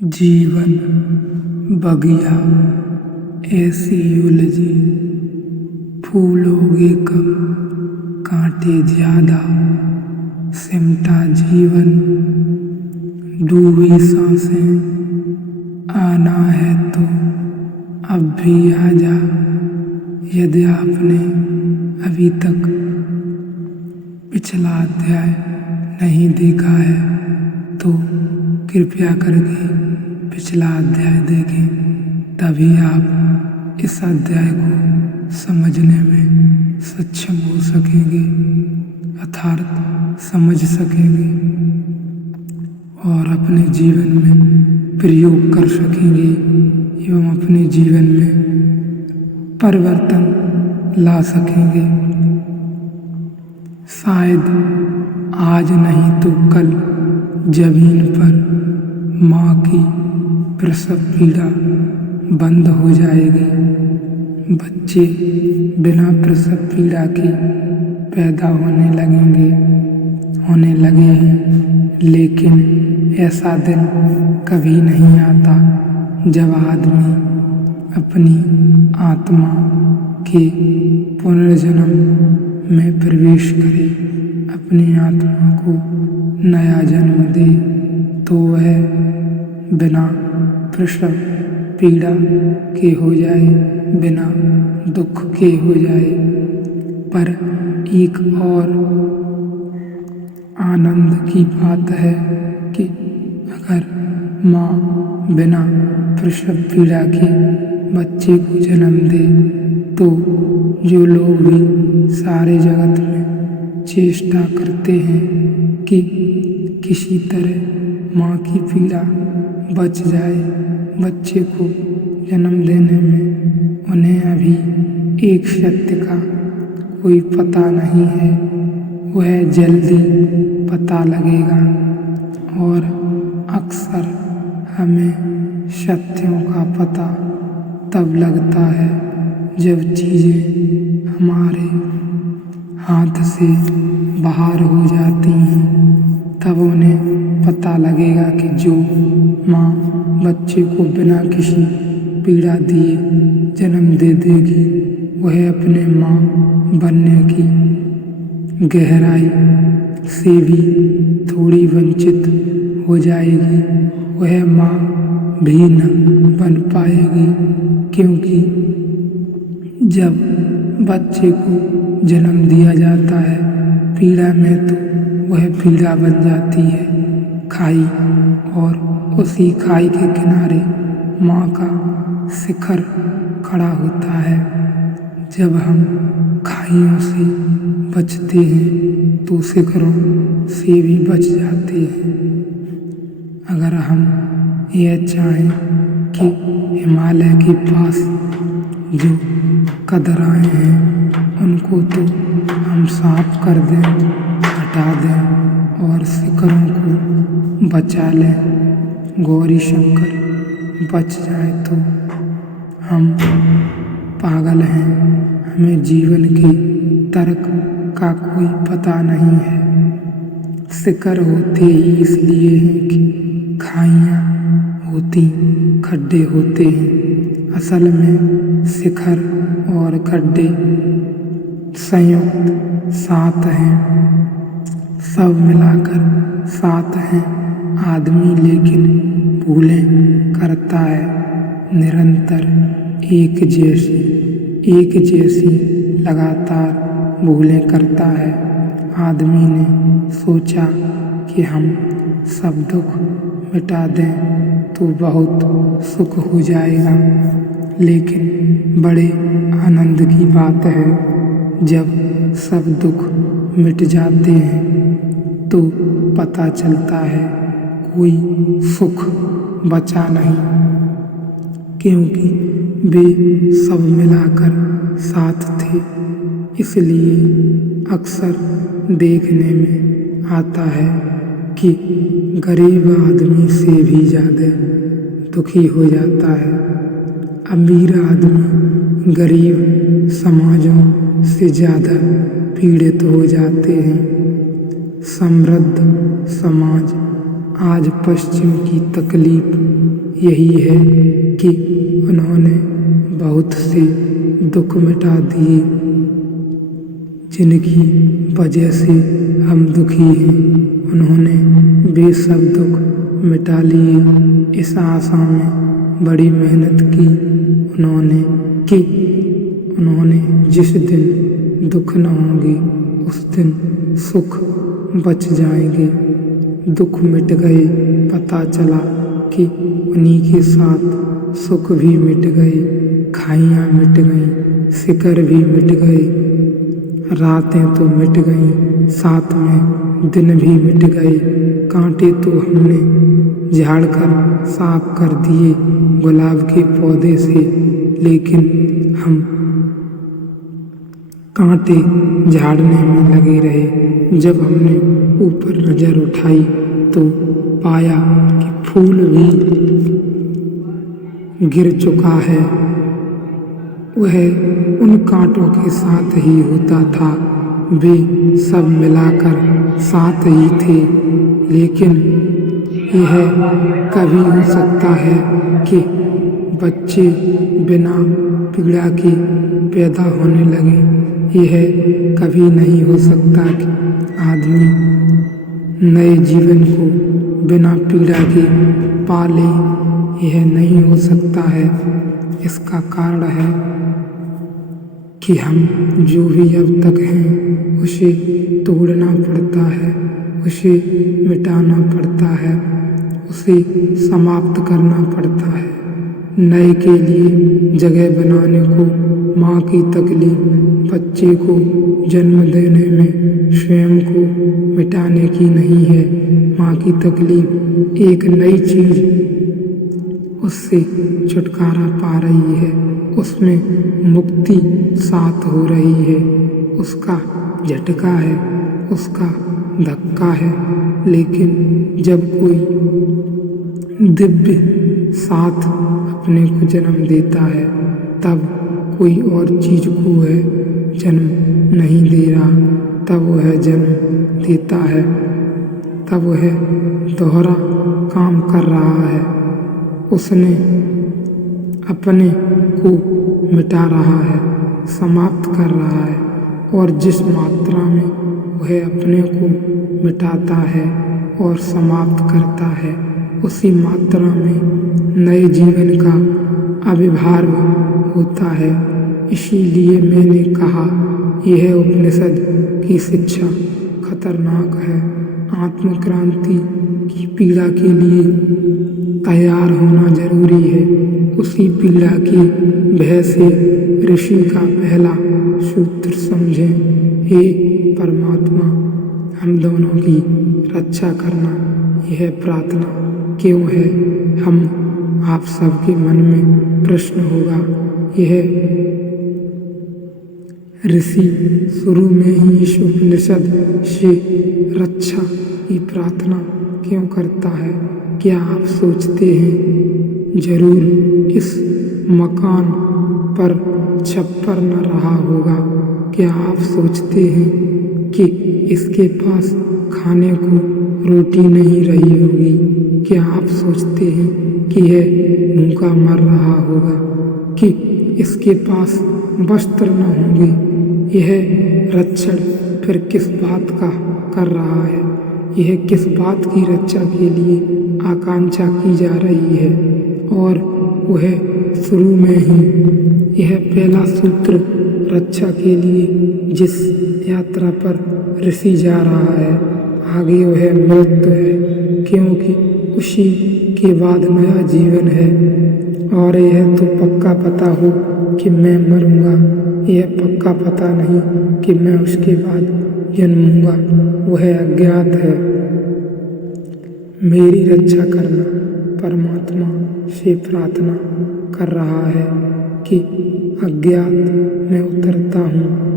जीवन बगिया ऐसी उलझी, फूलोगे कब कांटे ज्यादा, सिमटा जीवन डूबी सांसें, आना है तो अब भी आजा। यदि आपने अभी तक पिछला अध्याय नहीं देखा है तो कृपया करके पिछला अध्याय देखें, तभी आप इस अध्याय को समझने में सक्षम हो सकेंगे, अर्थात समझ सकेंगे और अपने जीवन में प्रयोग कर सकेंगे एवं अपने जीवन में परिवर्तन ला सकेंगे। शायद आज नहीं तो कल जमीन पर माँ की प्रसव पीड़ा बंद हो जाएगी। बच्चे बिना प्रसव पीड़ा के पैदा होने लगे हैं, लेकिन ऐसा दिन कभी नहीं आता जब आदमी अपनी आत्मा के पुनर्जन्म में प्रवेश करे, अपनी आत्मा को नया जन्म दे, तो वह बिना प्रसव पीड़ा के हो जाए, बिना दुख के हो जाए। पर एक और आनंद की बात है कि अगर माँ बिना प्रसव पीड़ा के बच्चे को जन्म दे तो जो लोग भी सारे जगत में चेष्टा करते हैं कि किसी तरह माँ की पीड़ा बच जाए, बच्चे को जन्म देने में उन्हें अभी एक सत्य का कोई पता नहीं है, वह जल्दी पता लगेगा। और अक्सर हमें सत्यों का पता तब लगता है जब चीज़ें हमारे हाथ से बाहर हो जाती हैं, तब उन्हें पता लगेगा कि जो माँ बच्चे को बिना किसी पीड़ा दिए जन्म दे देगी, वह अपने माँ बनने की गहराई से भी थोड़ी वंचित हो जाएगी। वह माँ भी न बन पाएगी, क्योंकि जब बच्चे को जन्म दिया जाता है पीड़ा में, तो वह पीड़ा बन जाती है खाई, और उसी खाई के किनारे माँ का शिखर खड़ा होता है। जब हम खाइयों से बचते हैं तो शिखरों से भी बच जाते हैं। अगर हम यह चाहें कि हिमालय के पास जो कदराएं हैं उनको तो हम साफ कर दें, हटा दें और शिखरों को बचा लें, गौरी शंकर बच जाए, तो हम पागल हैं। हमें जीवन के तर्क का कोई पता नहीं है। शिखर होते ही इसलिए हैं कि खाइयाँ होती, खड्डे होते हैं। असल में शिखर और खड्डे संयुक्त सात हैं, सब मिलाकर सात हैं। आदमी लेकिन भूलें करता है, निरंतर एक जैसी लगातार भूलें करता है। आदमी ने सोचा कि हम सब दुख मिटा दें तो बहुत सुख हो जाएगा, लेकिन बड़े आनंद की बात है जब सब दुख मिट जाते हैं तो पता चलता है कोई सुख बचा नहीं, क्योंकि वे सब मिलाकर साथ थे। इसलिए अक्सर देखने में आता है कि गरीब आदमी से भी ज़्यादा दुखी हो जाता है, अमीर आदमी गरीब समाजों से ज़्यादा पीड़ित हो जाते हैं। समृद्ध समाज आज पश्चिम की तकलीफ यही है कि उन्होंने बहुत से दुख मिटा दिए जिनकी वजह से हम दुखी हैं। उन्होंने वे सब दुख मिटा लिए। इस आशा में बड़ी मेहनत की उन्होंने कि उन्होंने जिस दिन दुख न होंगे उस दिन सुख बच जाएंगे। दुख मिट गए, पता चला कि उन्हीं के साथ सुख भी मिट गए। खाइयाँ मिट गईं, शिकर भी मिट गए, रातें तो मिट गईं, साथ में दिन भी मिट गए। कांटे तो हमने झाड़ कर साफ कर दिए गुलाब के पौधे से, लेकिन हम कांटे झाड़ने में लगे रहे। जब हमने ऊपर नजर उठाई तो पाया कि फूल भी गिर चुका है। वह उन कांटों के साथ ही होता था, वे सब मिलाकर साथ ही थे। लेकिन यह कभी हो सकता है कि बच्चे बिना पीड़ा के पैदा होने लगे। यह कभी नहीं हो सकता कि आदमी नए जीवन को बिना पीड़ा के पाले। यह नहीं हो सकता है। इसका कारण है कि हम जो भी अब तक हैं उसे तोड़ना पड़ता है, उसे मिटाना पड़ता है, उसे समाप्त करना पड़ता है। नए के लिए जगह बनाने को माँ की तकलीफ, बच्चे को जन्म देने में स्वयं को मिटाने की नहीं है। माँ की तकलीफ एक नई चीज उससे छुटकारा पा रही है, उसमें मुक्ति साथ हो रही है। उसका झटका है, उसका धक्का है। लेकिन जब कोई दिव्य साथ अपने को जन्म देता है तब कोई और चीज को वह जन्म नहीं दे रहा, तब वह जन्म देता है, तब वह दोहरा काम कर रहा है। उसने अपने को मिटा रहा है, समाप्त कर रहा है। और जिस मात्रा में वह अपने को मिटाता है और समाप्त करता है, उसी मात्रा में नए जीवन का आविर्भाव होता है। इसीलिए मैंने कहा यह उपनिषद की शिक्षा खतरनाक है। आत्मक्रांति की पीड़ा के लिए तैयार होना जरूरी है। उसी पीड़ा की भय से ऋषि का पहला सूत्र समझें। हे परमात्मा, हम दोनों की रक्षा करना, यह प्रार्थना क्यों है? हम आप सबके मन में प्रश्न होगा, यह ऋषि शुरू में ही इस उपनिषद से रक्षा की प्रार्थना क्यों करता है? क्या आप सोचते हैं जरूर इस मकान पर छप्पर न रहा होगा? क्या आप सोचते हैं कि इसके पास खाने को रोटी नहीं रही होगी? क्या आप सोचते हैं कि यह भूखा मर रहा होगा, कि इसके पास वस्त्र न होंगे? यह रक्षण फिर किस बात का कर रहा है? यह किस बात की रक्षा के लिए आकांक्षा की जा रही है? और वह शुरू में ही यह पहला सूत्र रक्षा के लिए जिस यात्रा पर ऋषि जा रहा है, आगे वह मृत्यु है, क्योंकि उसी के बाद नया जीवन है। और यह तो पक्का पता हो कि मैं मरूंगा, यह पक्का पता नहीं कि मैं उसके बाद जन्मूंगा, वह अज्ञात है। मेरी रक्षा करना परमात्मा से प्रार्थना कर रहा है कि अज्ञात में उतरता हूँ।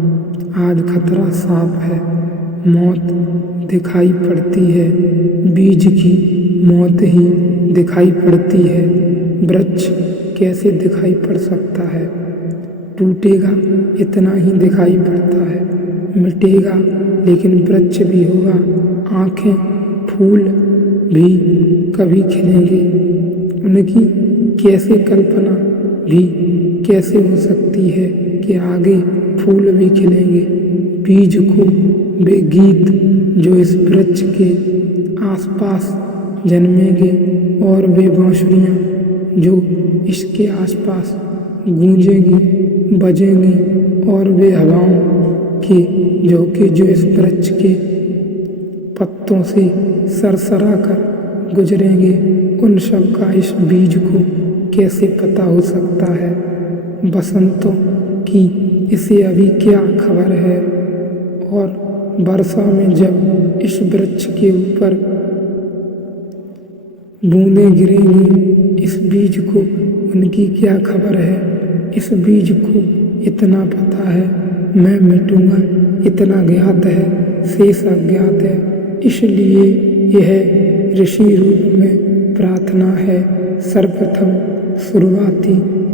आज खतरा साफ है, मौत दिखाई पड़ती है, बीज की मौत ही दिखाई पड़ती है। वृक्ष कैसे दिखाई पड़ सकता है? टूटेगा इतना ही दिखाई पड़ता है, मिटेगा लेकिन वृक्ष भी होगा। आँखें, फूल भी कभी खिलेंगे। उनकी कैसे कल्पना भी कैसे हो सकती है कि आगे फूल भी खिलेंगे। बीज को वे गीत जो इस वृक्ष के आसपास जन्मेंगे और वे बांसुरियाँ जो इसके आसपास गूंजेंगी बजेंगी और वे हवाओं के झोंके जो इस वृक्ष के पत्तों से सरसरा कर गुजरेंगे, उन सब का इस बीज को कैसे पता हो सकता है। बसंतों की इसे अभी क्या खबर है। और वर्षा में जब इस वृक्ष के ऊपर बूंदें गिरेंगी, इस बीज को उनकी क्या खबर है। इस बीज को इतना पता है, मैं मिटूंगा इतना ज्ञात है, शेष अज्ञात है। इसलिए यह ऋषि रूप में प्रार्थना है। सर्वप्रथम शुरुआती